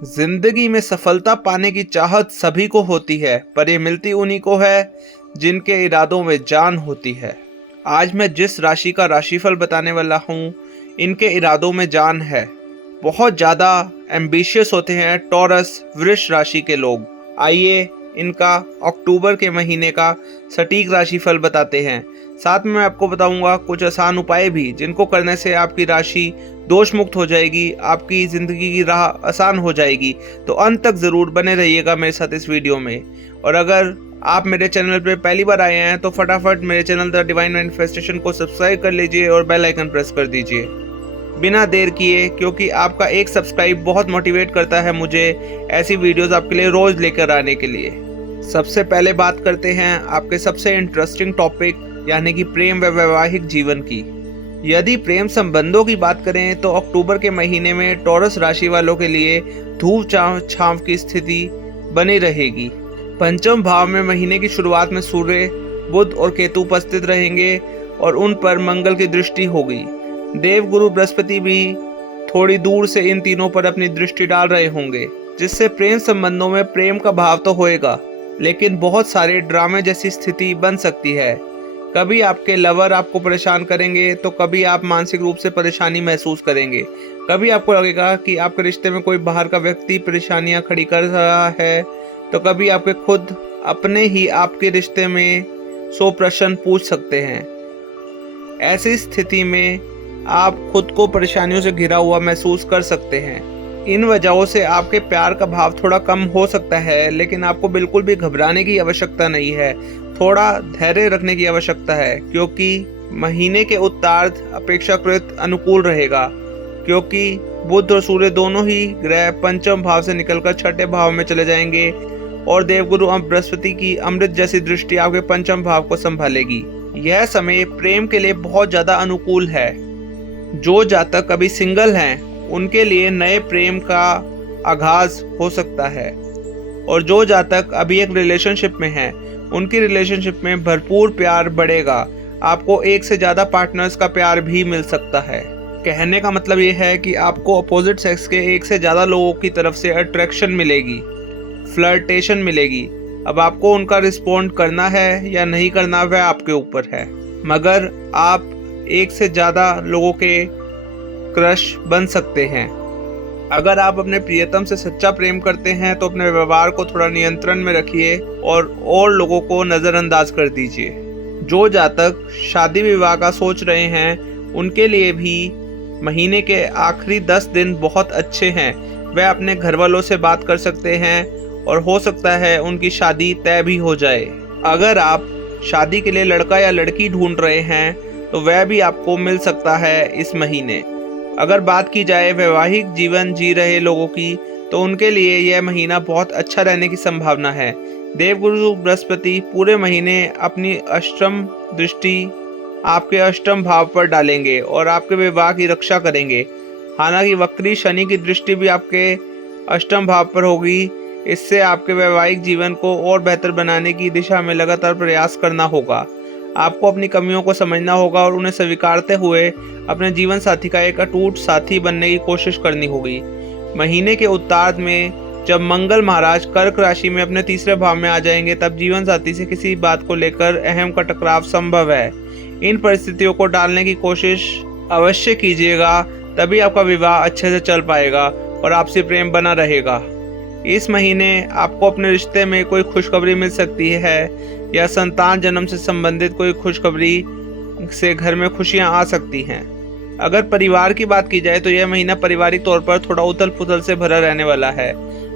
जिंदगी में सफलता पाने की चाहत सभी को होती है, पर ये मिलती उन्हीं को है जिनके इरादों में जान होती है। आज मैं जिस राशि का राशिफल बताने वाला हूँ, इनके इरादों में जान है। बहुत ज़्यादा एम्बिशियस होते हैं टॉरस वृष राशि के लोग। आइए इनका अक्टूबर के महीने का सटीक राशिफल बताते हैं। साथ में मैं आपको बताऊंगा कुछ आसान उपाय भी, जिनको करने से आपकी राशि दोष मुक्त हो जाएगी, आपकी ज़िंदगी की राह आसान हो जाएगी। तो अंत तक ज़रूर बने रहिएगा मेरे साथ इस वीडियो में। और अगर आप मेरे चैनल पे पहली बार आए हैं तो फटाफट मेरे चैनल द डिवाइन मैनिफेस्टेशन को सब्सक्राइब कर लीजिए और बेल आइकन प्रेस कर दीजिए बिना देर किए, क्योंकि आपका एक सब्सक्राइब बहुत मोटिवेट करता है मुझे ऐसी वीडियोस आपके लिए रोज लेकर आने के लिए। सबसे पहले बात करते हैं आपके सबसे इंटरेस्टिंग टॉपिक, यानी कि प्रेम व वैवाहिक जीवन की। यदि प्रेम संबंधों की बात करें तो अक्टूबर के महीने में टॉरस राशि वालों के लिए धूप छांव की स्थिति बनी रहेगी। पंचम भाव में महीने की शुरुआत में सूर्य, बुध और केतु उपस्थित रहेंगे और उन पर मंगल की दृष्टि होगी। देवगुरु बृहस्पति भी थोड़ी दूर से इन तीनों पर अपनी दृष्टि डाल रहे होंगे, जिससे प्रेम संबंधों में प्रेम का भाव तो होएगा, लेकिन बहुत सारे ड्रामे जैसी स्थिति बन सकती है। कभी आपके लवर आपको परेशान करेंगे तो कभी आप मानसिक रूप से परेशानी महसूस करेंगे। कभी आपको लगेगा कि आपके रिश्ते में कोई बाहर का व्यक्ति परेशानियां खड़ी कर रहा है, तो कभी आपके खुद अपने ही आपके रिश्ते में 100 प्रश्न पूछ सकते हैं। ऐसी स्थिति में आप खुद को परेशानियों से घिरा हुआ महसूस कर सकते हैं। इन वजहों से आपके प्यार का भाव थोड़ा कम हो सकता है, लेकिन आपको बिल्कुल भी घबराने की आवश्यकता नहीं है। थोड़ा धैर्य रखने की आवश्यकता है, क्योंकि महीने के उत्तरार्ध अपेक्षाकृत अनुकूल रहेगा, क्योंकि बुध और सूर्य दोनों ही ग्रह पंचम भाव से निकलकर छठे भाव में चले जाएंगे और देवगुरु बृहस्पति की अमृत जैसी दृष्टि आपके पंचम भाव को संभालेगी। यह समय प्रेम के लिए बहुत ज्यादा अनुकूल है। जो जातक अभी सिंगल हैं, उनके लिए नए प्रेम का आगाज हो सकता है, और जो जातक अभी एक रिलेशनशिप में हैं, उनकी रिलेशनशिप में भरपूर प्यार बढ़ेगा। आपको एक से ज्यादा पार्टनर्स का प्यार भी मिल सकता है। कहने का मतलब ये है कि आपको अपोजिट सेक्स के एक से ज्यादा लोगों की तरफ से अट्रैक्शन मिलेगी, फ्लर्टेशन मिलेगी। अब आपको उनका रिस्पॉन्ड करना है या नहीं करना, वह आपके ऊपर है, मगर आप एक से ज़्यादा लोगों के क्रश बन सकते हैं। अगर आप अपने प्रियतम से सच्चा प्रेम करते हैं तो अपने व्यवहार को थोड़ा नियंत्रण में रखिए और लोगों को नज़रअंदाज कर दीजिए। जो जातक शादी विवाह का सोच रहे हैं, उनके लिए भी महीने के आखिरी 10 दिन बहुत अच्छे हैं। वह अपने घर वालों से बात कर सकते हैं और हो सकता है उनकी शादी तय भी हो जाए। अगर आप शादी के लिए लड़का या लड़की ढूंढ रहे हैं तो वह भी आपको मिल सकता है इस महीने। अगर बात की जाए वैवाहिक जीवन जी रहे लोगों की, तो उनके लिए यह महीना बहुत अच्छा रहने की संभावना है। देवगुरु बृहस्पति पूरे महीने अपनी अष्टम दृष्टि आपके अष्टम भाव पर डालेंगे और आपके विवाह की रक्षा करेंगे। हालांकि वक्री शनि की दृष्टि भी आपके अष्टम भाव पर होगी। इससे आपके वैवाहिक जीवन को और बेहतर बनाने की दिशा में लगातार प्रयास करना होगा। आपको अपनी कमियों को समझना होगा और उन्हें स्वीकारते हुए अपने जीवन साथी का एक अटूट साथी बनने की कोशिश करनी होगी। महीने के उत्तरार्ध में जब मंगल महाराज कर्क राशि में अपने तीसरे भाव में आ जाएंगे, तब जीवन साथी से किसी बात को लेकर अहम का टकराव संभव है। इन परिस्थितियों को डालने की कोशिश अवश्य कीजिएगा, तभी आपका विवाह अच्छे से चल पाएगा और आपसी प्रेम बना रहेगा। इस महीने आपको अपने रिश्ते में कोई खुशखबरी मिल सकती है, या संतान जन्म से संबंधित कोई खुशखबरी से घर में खुशियां आ सकती हैं। अगर परिवार की बात की जाए तो यह महीना पारिवारिक तौर पर थोड़ा उथल पुथल से भरा रहने वाला है।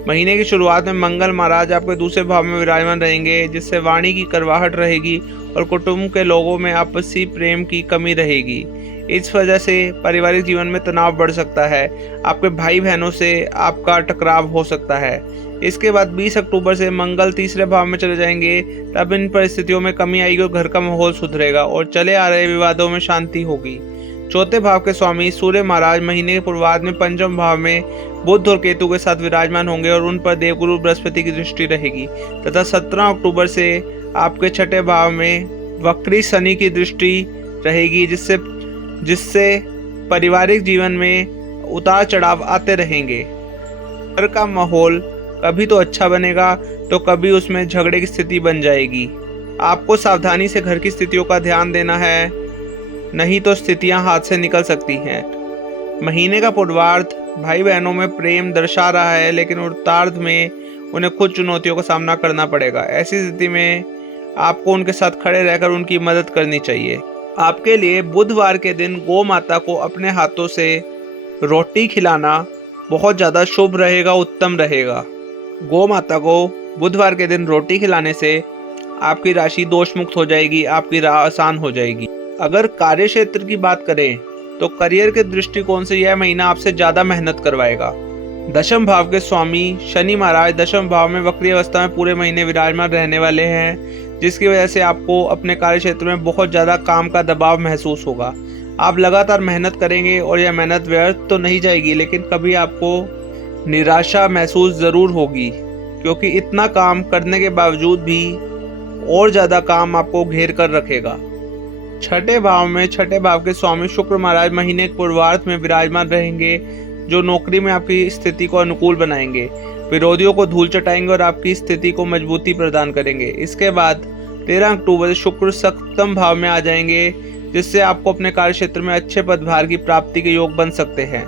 महीने की शुरुआत में मंगल महाराज आपके दूसरे भाव में विराजमान रहेंगे, जिससे वाणी की करवाहट रहेगी और कुटुंब के लोगों में आपसी प्रेम की कमी रहेगी। इस वजह से पारिवारिक जीवन में तनाव बढ़ सकता है। आपके भाई बहनों से आपका टकराव हो सकता है। इसके बाद 20 अक्टूबर से मंगल तीसरे भाव में चले जाएंगे, तब इन परिस्थितियों में कमी आएगी और घर का माहौल सुधरेगा और चले आ रहे विवादों में शांति होगी। चौथे भाव के स्वामी सूर्य महाराज महीने के पूर्वार्ध में पंचम भाव में बुध और केतु के साथ विराजमान होंगे और उन पर देवगुरु बृहस्पति की दृष्टि रहेगी, तथा 17 अक्टूबर से आपके छठे भाव में वक्री शनि की दृष्टि रहेगी, जिससे पारिवारिक जीवन में उतार चढ़ाव आते रहेंगे। घर का माहौल कभी तो अच्छा बनेगा तो कभी उसमें झगड़े की स्थिति बन जाएगी। आपको सावधानी से घर की स्थितियों का ध्यान देना है, नहीं तो स्थितियां हाथ से निकल सकती हैं। महीने का पूर्वार्ध भाई बहनों में प्रेम दर्शा रहा है, लेकिन उत्तरार्ध में उन्हें खुद चुनौतियों का सामना करना पड़ेगा। ऐसी स्थिति में आपको उनके साथ खड़े रहकर उनकी मदद करनी चाहिए। आपके लिए बुधवार के दिन गौ माता को अपने हाथों से रोटी खिलाना बहुत ज़्यादा शुभ रहेगा, उत्तम रहेगा। गौ माता को बुधवार के दिन रोटी खिलाने से आपकी राशि दोष मुक्त हो जाएगी, आपकी राह आसान हो जाएगी। अगर कार्य क्षेत्र की बात करें तो करियर के दृष्टिकोण से यह महीना आपसे ज़्यादा मेहनत करवाएगा। दशम भाव के स्वामी शनि महाराज दशम भाव में वक्री अवस्था में पूरे महीने विराजमान रहने वाले हैं, जिसकी वजह से आपको अपने कार्य क्षेत्र में बहुत ज़्यादा काम का दबाव महसूस होगा। आप लगातार मेहनत करेंगे और यह मेहनत व्यर्थ तो नहीं जाएगी, लेकिन कभी आपको निराशा महसूस ज़रूर होगी, क्योंकि इतना काम करने के बावजूद भी और ज़्यादा काम आपको घेर कर रखेगा। छठे भाव में छठे भाव के स्वामी शुक्र महाराज महीने के पूर्वार्ध में विराजमान रहेंगे, जो नौकरी में आपकी स्थिति को अनुकूल बनाएंगे, विरोधियों को धूल चटाएंगे और आपकी स्थिति को मजबूती प्रदान करेंगे। इसके बाद 13 अक्टूबर से शुक्र सप्तम भाव में आ जाएंगे, जिससे आपको अपने कार्य क्षेत्र में अच्छे पदभार की प्राप्ति के योग बन सकते हैं।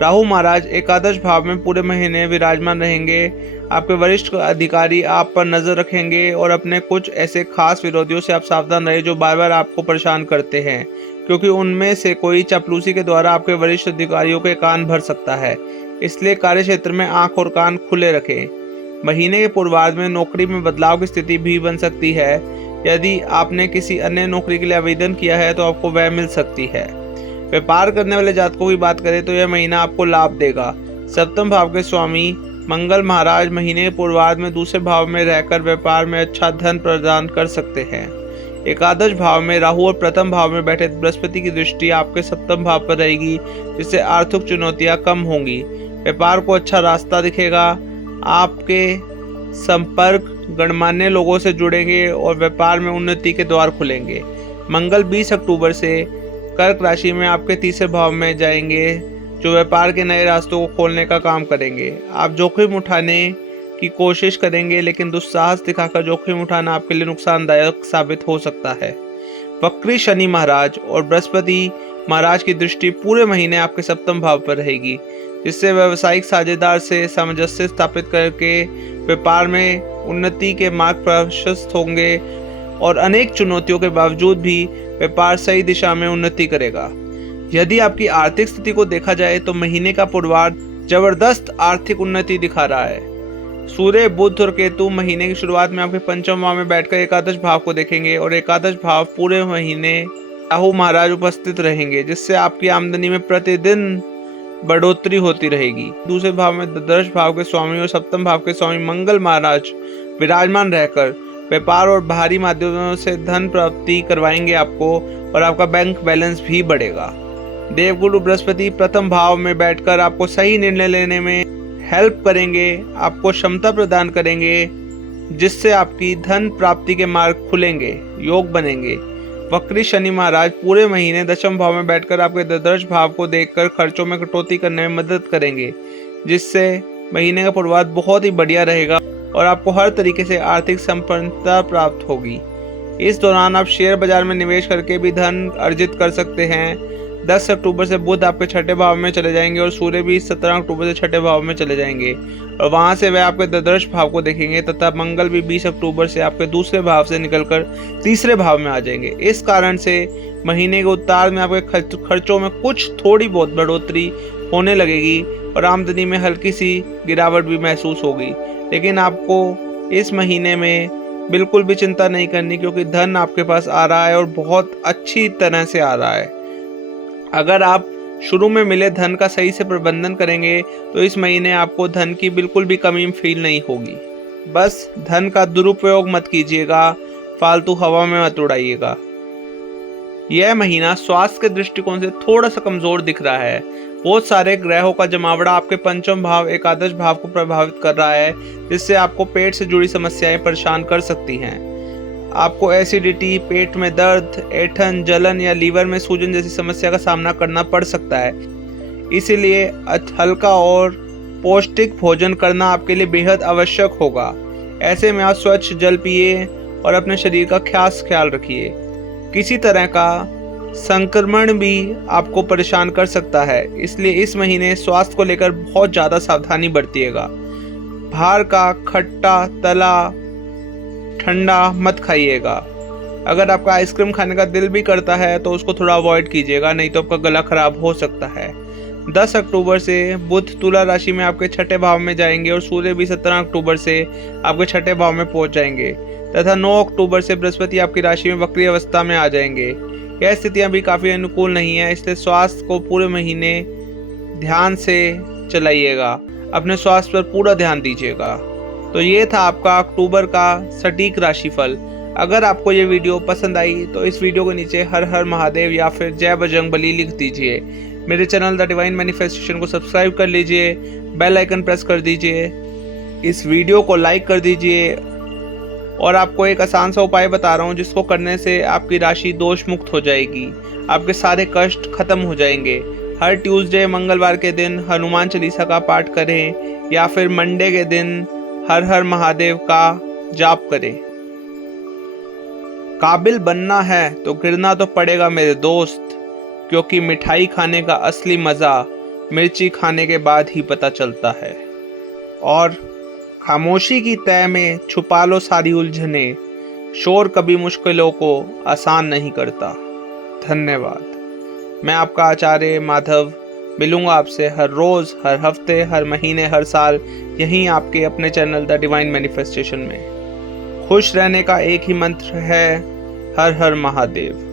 राहु महाराज एकादश भाव में पूरे महीने विराजमान रहेंगे। आपके वरिष्ठ अधिकारी आप पर नजर रखेंगे और अपने कुछ ऐसे खास विरोधियों से आप सावधान रहे जो बार बार आपको परेशान करते हैं, क्योंकि उनमें से कोई चापलूसी के द्वारा आपके वरिष्ठ अधिकारियों के कान भर सकता है। इसलिए कार्य क्षेत्र में आंख और कान खुले रखें। महीने के पूर्वार्ध में नौकरी में बदलाव की स्थिति भी बन सकती है। यदि आपने किसी अन्य नौकरी के लिए आवेदन किया है तो आपको वह मिल सकती है। व्यापार करने वाले जातकों की बात करें तो यह महीना आपको लाभ देगा। सप्तम भाव के स्वामी मंगल महाराज महीने के पूर्वार्ध में दूसरे भाव में रहकर व्यापार में अच्छा धन प्रदान कर सकते हैं। एकादश भाव में राहु और प्रथम भाव में बैठे बृहस्पति की दृष्टि आपके सप्तम भाव पर रहेगी, जिससे आर्थिक चुनौतियां कम होंगी। व्यापार को अच्छा रास्ता दिखेगा। आपके संपर्क गणमान्य लोगों से जुड़ेंगे और व्यापार में उन्नति के द्वार खुलेंगे। मंगल 20 अक्टूबर से कर्क राशि में आपके तीसरे भाव में जाएंगे, जो व्यापार के नए रास्तों को खोलने का काम करेंगे। आप जोखिम उठाने की कोशिश करेंगे, लेकिन दुस्साहस दिखाकर जोखिम उठाना आपके लिए नुकसानदायक साबित हो सकता है। वक्री शनि महाराज और बृहस्पति महाराज की दृष्टि पूरे महीने आपके सप्तम भाव पर रहेगी, जिससे व्यावसायिक साझेदार से सामंजस्य स्थापित करके व्यापार में उन्नति के मार्ग प्रशस्त होंगे और अनेक चुनौतियों के बावजूद भी व्यापार सही दिशा में उन्नति करेगा। यदि आपकी आर्थिक स्थिति को देखा जाए तो महीने का पूर्वार्ध जबरदस्त आर्थिक उन्नति दिखा रहा है। सूर्य, बुध और केतु महीने की शुरुआत में आपके पंचम भाव में बैठकर एकादश भाव को देखेंगे और एकादश भाव पूरे महीने राहु महाराज उपस्थित रहेंगे, जिससे आपकी आमदनी में प्रतिदिन बढ़ोतरी होती रहेगी। दूसरे भाव में द्वादश भाव के स्वामी और सप्तम भाव के स्वामी मंगल महाराज विराजमान रहकर व्यापार और बाहरी माध्यमों से धन प्राप्ति करवाएंगे आपको, और आपका बैंक बैलेंस भी बढ़ेगा। देवगुरु बृहस्पति प्रथम भाव में बैठकर आपको सही निर्णय लेने में हेल्प करेंगे, आपको क्षमता प्रदान करेंगे, जिससे आपकी धन प्राप्ति के मार्ग खुलेंगे, योग बनेंगे। वक्री शनि महाराज पूरे महीने दशम भाव में बैठकर आपके द्वादश भाव को देखकर खर्चों में कटौती करने में मदद करेंगे, जिससे महीने का पूर्वार्ध बहुत ही बढ़िया रहेगा और आपको हर तरीके से आर्थिक संपन्नता प्राप्त होगी। इस दौरान आप शेयर बाजार में निवेश करके भी धन अर्जित कर सकते हैं। 10 अक्टूबर से बुध आपके छठे भाव में चले जाएंगे और सूर्य भी 17 अक्टूबर से छठे भाव में चले जाएंगे और वहां से वह आपके द्वादश भाव को देखेंगे, तथा मंगल भी 20 अक्टूबर से आपके दूसरे भाव से निकलकर तीसरे भाव में आ जाएंगे। इस कारण से महीने के उत्तरार्ध में आपके खर्चों में कुछ थोड़ी बहुत बढ़ोतरी होने लगेगी और आमदनी में हल्की सी गिरावट भी महसूस होगी, लेकिन आपको इस महीने में बिल्कुल भी चिंता नहीं करनी, क्योंकि धन आपके पास आ रहा है और बहुत अच्छी तरह से आ रहा है। अगर आप शुरू में मिले धन का सही से प्रबंधन करेंगे तो इस महीने आपको धन की बिल्कुल भी कमी फील नहीं होगी। बस धन का दुरुपयोग मत कीजिएगा, फालतू हवा में मत उड़ाइएगा। यह महीना स्वास्थ्य के दृष्टिकोण से थोड़ा सा कमजोर दिख रहा है। बहुत सारे ग्रहों का जमावड़ा आपके पंचम भाव एकादश भाव को प्रभावित कर रहा है, जिससे आपको पेट से जुड़ी समस्याएं परेशान कर सकती हैं। आपको एसिडिटी, पेट में दर्द, ऐंठन, जलन या लीवर में सूजन जैसी समस्या का सामना करना पड़ सकता है। इसीलिए हल्का और पौष्टिक भोजन करना आपके लिए बेहद आवश्यक होगा। ऐसे में आप स्वच्छ जल पिए और अपने शरीर का खास ख्याल रखिए। किसी तरह का संक्रमण भी आपको परेशान कर सकता है, इसलिए इस महीने स्वास्थ्य को लेकर बहुत ज़्यादा सावधानी बरतिएगा। बाहर का खट्टा, तला, ठंडा मत खाइएगा। अगर आपका आइसक्रीम खाने का दिल भी करता है तो उसको थोड़ा अवॉइड कीजिएगा, नहीं तो आपका गला खराब हो सकता है। 10 अक्टूबर से बुध तुला राशि में आपके छठे भाव में जाएंगे और सूर्य भी 17 अक्टूबर से आपके छठे भाव में पहुंच जाएंगे तथा 9 अक्टूबर से बृहस्पति आपकी राशि में वक्री अवस्था में आ जाएंगे। यह स्थितियां भी काफ़ी अनुकूल नहीं है, इसलिए स्वास्थ्य को पूरे महीने ध्यान से चलाइएगा। अपने स्वास्थ्य पर पूरा ध्यान दीजिएगा। तो ये था आपका अक्टूबर का सटीक राशिफल। अगर आपको ये वीडियो पसंद आई तो इस वीडियो के नीचे हर हर महादेव या फिर जय बजरंगबली लिख दीजिए। मेरे चैनल द डिवाइन मैनिफेस्टेशन को सब्सक्राइब कर लीजिए, बेल आइकन प्रेस कर दीजिए, इस वीडियो को लाइक कर दीजिए। और आपको एक आसान सा उपाय बता रहा हूँ जिसको करने से आपकी राशि दोष मुक्त हो जाएगी, आपके सारे कष्ट खत्म हो जाएंगे। हर ट्यूसडे मंगलवार के दिन हनुमान चालीसा का पाठ करें या फिर मंडे के दिन हर हर महादेव का जाप करें। काबिल बनना है तो गिरना तो पड़ेगा मेरे दोस्त, क्योंकि मिठाई खाने का असली मज़ा मिर्ची खाने के बाद ही पता चलता है। और खामोशी की तह में छुपा लो सारी उलझने, शोर कभी मुश्किलों को आसान नहीं करता। धन्यवाद। मैं आपका आचार्य माधव मिलूंगा आपसे हर रोज़, हर हफ्ते, हर महीने, हर साल यहीं आपके अपने चैनल द डिवाइन मैनिफेस्टेशन में। खुश रहने का एक ही मंत्र है, हर हर महादेव।